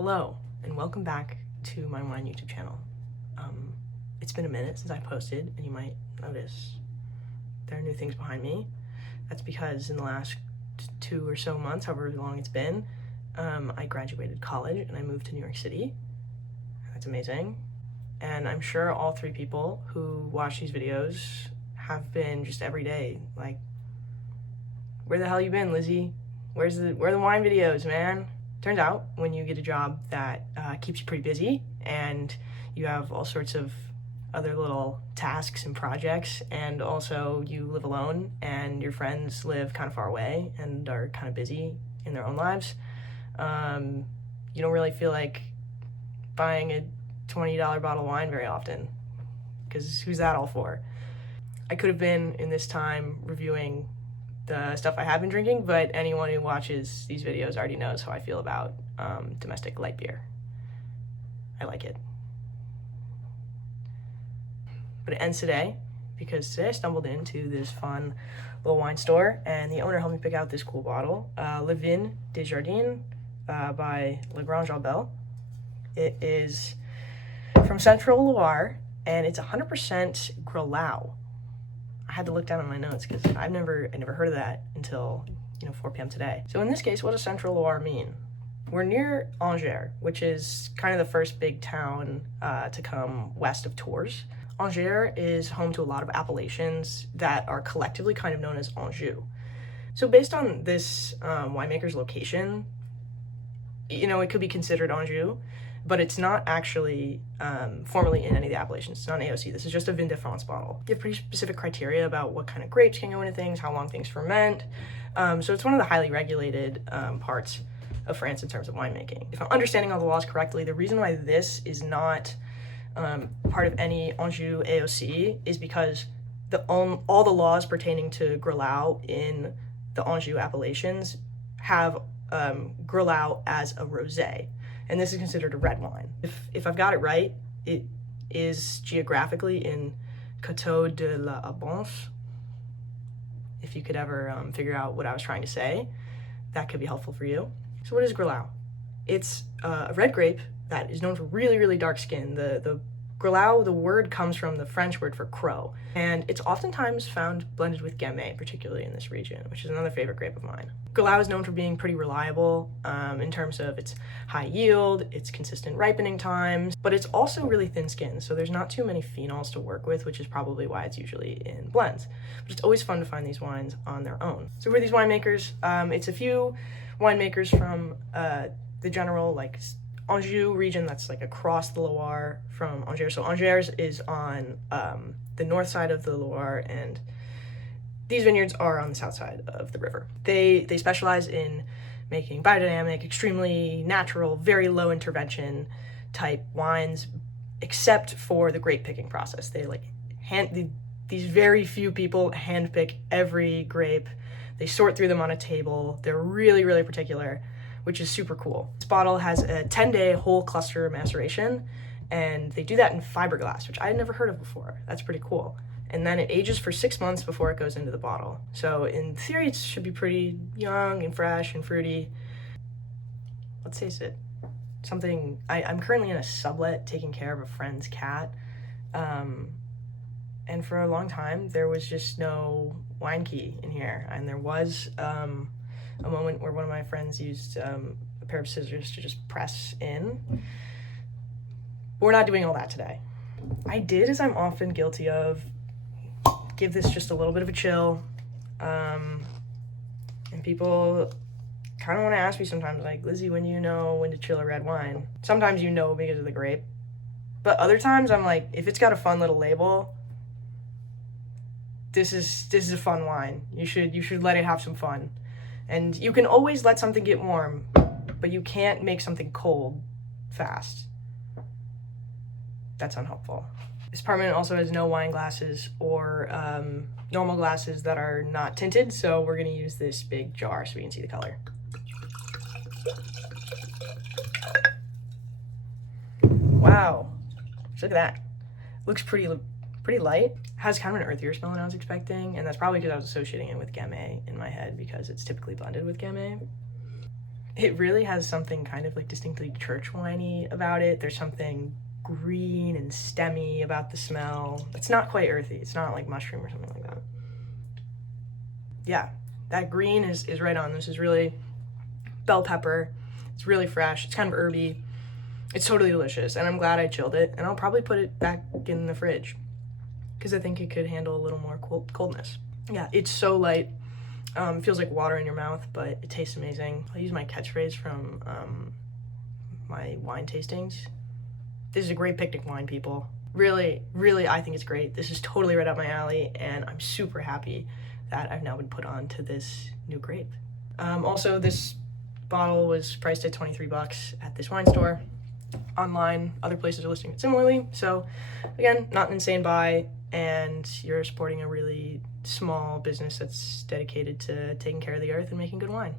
Hello, and welcome back to my wine YouTube channel. It's been a minute since I posted, and you might notice there are new things behind me. That's because in the last 2 or so months, however long it's been, I graduated college and I moved to New York City. That's amazing. And I'm sure all 3 people who watch these videos have been just every day like, where the hell you been, Lizzie? Where are the wine videos, man? Turns out when you get a job that keeps you pretty busy and you have all sorts of other little tasks and projects, and also you live alone and your friends live kind of far away and are kind of busy in their own lives, you don't really feel like buying a $20 bottle of wine very often, because who's that all for? I could have been in this time reviewing the stuff I have been drinking, but anyone who watches these videos already knows how I feel about domestic light beer. I like it. But it ends today, because today I stumbled into this fun little wine store, and the owner helped me pick out this cool bottle, Le Vin des Jardins by Le Grand Jardin. It is from Central Loire, and it's 100% grolleau. I had to look down on my notes because I never heard of that until 4 p.m. today. So in this case, what does Central Loire mean? We're near Angers, which is kind of the first big town to come west of Tours. Angers is home to a lot of appellations that are collectively kind of known as anjou. So based on this winemaker's location, it could be considered anjou, but it's not actually formally in any of the appellations. It's not an AOC. This is just a Vin de France bottle. You have pretty specific criteria about what kind of grapes can go into things, how long things ferment. So it's one of the highly regulated parts of France in terms of winemaking. If I'm understanding all the laws correctly, the reason why this is not part of any Anjou AOC is because all the laws pertaining to grolleau in the Anjou appellations have grolleau as a rosé, and this is considered a red wine. If I've got it right, it is geographically in Coteau de la Abondance. If you could ever figure out what I was trying to say, that could be helpful for you. So what is grolleau? It's a red grape that is known for really, really dark skin. The grolleau, the word comes from the French word for crow, and it's oftentimes found blended with gamay, particularly in this region, which is another favorite grape of mine. Grolleau is known for being pretty reliable in terms of its high yield, its consistent ripening times, but it's also really thin skinned, so there's not too many phenols to work with, which is probably why it's usually in blends. But it's always fun to find these wines on their own. So who are these winemakers? It's a few winemakers from the general Anjou region that's across the Loire from Angers. So Angers is on the north side of the Loire, and these vineyards are on the south side of the river. They specialize in making biodynamic, extremely natural, very low intervention type wines, except for the grape picking process. They these very few people hand pick every grape. They sort through them on a table. They're really, really particular, which is super cool. This bottle has a 10-day whole cluster maceration, and they do that in fiberglass, which I had never heard of before. That's pretty cool. And then it ages for 6 months before it goes into the bottle. So in theory, it should be pretty young and fresh and fruity. Let's taste it. I'm currently in a sublet taking care of a friend's cat. And for a long time, there was just no wine key in here. And there was a moment where one of my friends used a pair of scissors to just press in. But we're not doing all that today. I did, as I'm often guilty of, give this just a little bit of a chill. And people kind of want to ask me sometimes, Lizzie, when do you know when to chill a red wine? Sometimes you know because of the grape. But other times I'm like, if it's got a fun little label, this is a fun wine. You should let it have some fun. And you can always let something get warm, but you can't make something cold fast. That's unhelpful. This apartment also has no wine glasses or normal glasses that are not tinted, so we're gonna use this big jar so we can see the color. Wow, look at that. Looks pretty light. Has kind of an earthier smell than I was expecting, and that's probably because I was associating it with gamay in my head because it's typically blended with gamay. It really has something kind of like distinctly church winey about it. There's something green and stemmy about the smell. It's not quite earthy. It's not like mushroom or something like that. Yeah, that green is right on. This is really bell pepper. It's really fresh. It's kind of herby. It's totally delicious, and I'm glad I chilled it, and I'll probably put it back in the fridge because I think it could handle a little more coldness. Yeah, it's so light. It feels like water in your mouth, but it tastes amazing. I'll use my catchphrase from my wine tastings. This is a great picnic wine, people. Really, really, I think it's great. This is totally right up my alley, and I'm super happy that I've now been put on to this new grape. Also, this bottle was priced at 23 bucks at this wine store. Online, other places are listing it similarly. So again, not an insane buy, and you're supporting a really small business that's dedicated to taking care of the earth and making good wine.